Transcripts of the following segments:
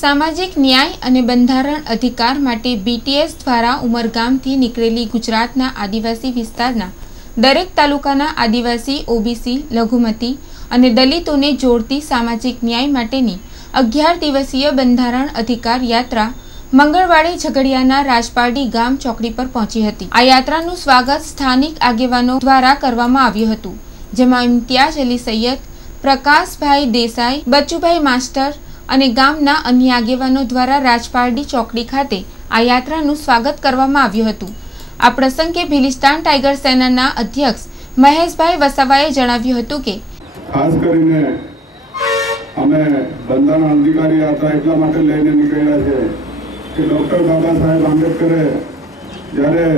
સામાજિક ન્યાય અને બંધારણ અધિકાર માટે બીટીએસ દ્વારા ઉમરગામથી નીકળેલી ગુજરાતના આદિવાસી વિસ્તારના દરેક તાલુકાના આદિવાસી ઓબીસી લઘુમતી અને દલિતોને જોડતી સામાજિક ન્યાય માટેની અગિયાર દિવસીય બંધારણ અધિકાર યાત્રા મંગળવારે ઝઘડિયાના રાજપારડી ગામ ચોકડી પર પહોંચી હતી. આ યાત્રાનું સ્વાગત સ્થાનિક આગેવાનો દ્વારા કરવામાં આવ્યું હતું, જેમાં ઇમ્તિયાઝ અલી સૈયદ, પ્રકાશભાઈ દેસાઈ, બચ્ચુભાઈ માસ્ટર અને ગામના અન્ય આગેવાનો દ્વારા રાજપારડી ચોકડી ખાતે આ યાત્રાનું સ્વાગત કરવામાં આવ્યું હતું. આ પ્રસંગે ભીલિસ્તાન ટાઈગર સેનાના અધ્યક્ષ મહેશભાઈ વસાવાએ જણાવ્યું હતું કે ખાસ કરીને અમે બંધારણ અધિકારી યાત્રા એટલા માટે લઈને નીકળ્યા છે કે ડૉક્ટર બાબા સાહેબ આંબેડકરે જ્યારે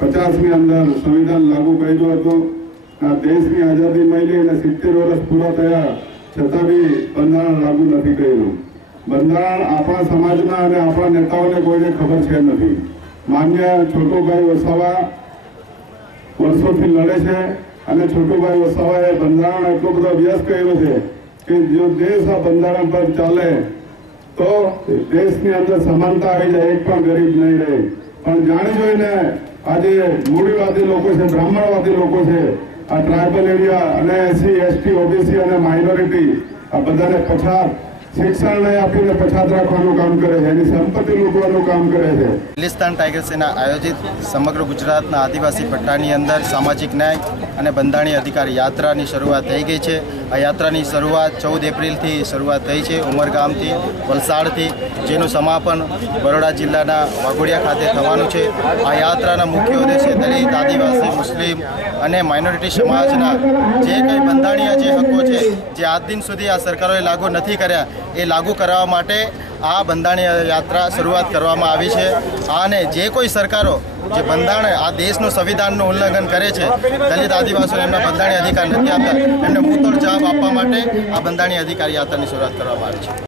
પચાસની અંદર સંવિધાન લાગુ કર્યું હતું, આ દેશની આઝાદી મળી અને સિત્તેર વર્ષ પૂરા થયા. છતાં બી બંધારણ લાગુ નથી કર્યું બંધારણ આપણા સમાજના અને આપણા નેતાઓને કોઈને ખબર છે નથી. માન્ય છોટુભાઈ વસાવા વર્ષોથી લડે છે અને છોટુભાઈ વસાવાએ બંધારણ એટલો બધો અભ્યાસ કર્યો છે કે જો દેશ આ બંધારણ પર ચાલે, તો દેશની અંદર સમાનતા આવી જાય, એક પણ ગરીબ નહીં રહે. પણ જાણી જોઈને આજે મૂડીવાદી લોકો છે, બ્રાહ્મણવાદી લોકો છે આ ટ્રાયબલ એરિયા અને એસસી એસટી, ઓબીસી અને માઇનોરિટી, આ બધાને પછાત શિક્ષણને આપીને પછાત રાખવાનું કામ કરે છે. સંપત્તિ લૂંટવાનું કામ કરે છે. લિસ્તાન ટાઈગર આયોજિત સમગ્ર ગુજરાતના આદિવાસી પટ્ટાની અંદર સામાજિક ન્યાય અને બંધારણીય અધિકાર યાત્રાની શરૂઆત થઈ ગઈ છે. આ યાત્રાની શરૂઆત ચૌદ એપ્રિલથી શરૂઆત થઈ છે ઉમરગામથી, વલસાડથી, જેનું સમાપન બરોડા જિલ્લાના વાઘોડિયા ખાતે થવાનું છે. આ યાત્રાના મુખ્ય ઉદ્દેશ્ય દલિત, આદિવાસી, મુસ્લિમ અને માઇનોરિટી સમાજના જે કંઈ બંધારણીય જે હકો છે, જે આજ દિન સુધી આ સરકારોએ લાગુ નથી કર્યા, એ લાગુ કરવા માટે આ બંધારણીય યાત્રા શરૂઆત કરવામાં આવી છે. અને જે કોઈ સરકારો જે બંધારણ આ દેશનું સંવિધાનનું ઉલ્લંઘન કરે છે, દલિત આદિવાસીઓને એમના બંધારણીય અધિકાર નથી આપતા. એમને મુતોડ જવાબ આપવા માટે આ બંધારણીય અધિકાર યાત્રાની શરૂઆત કરવામાં આવી છે.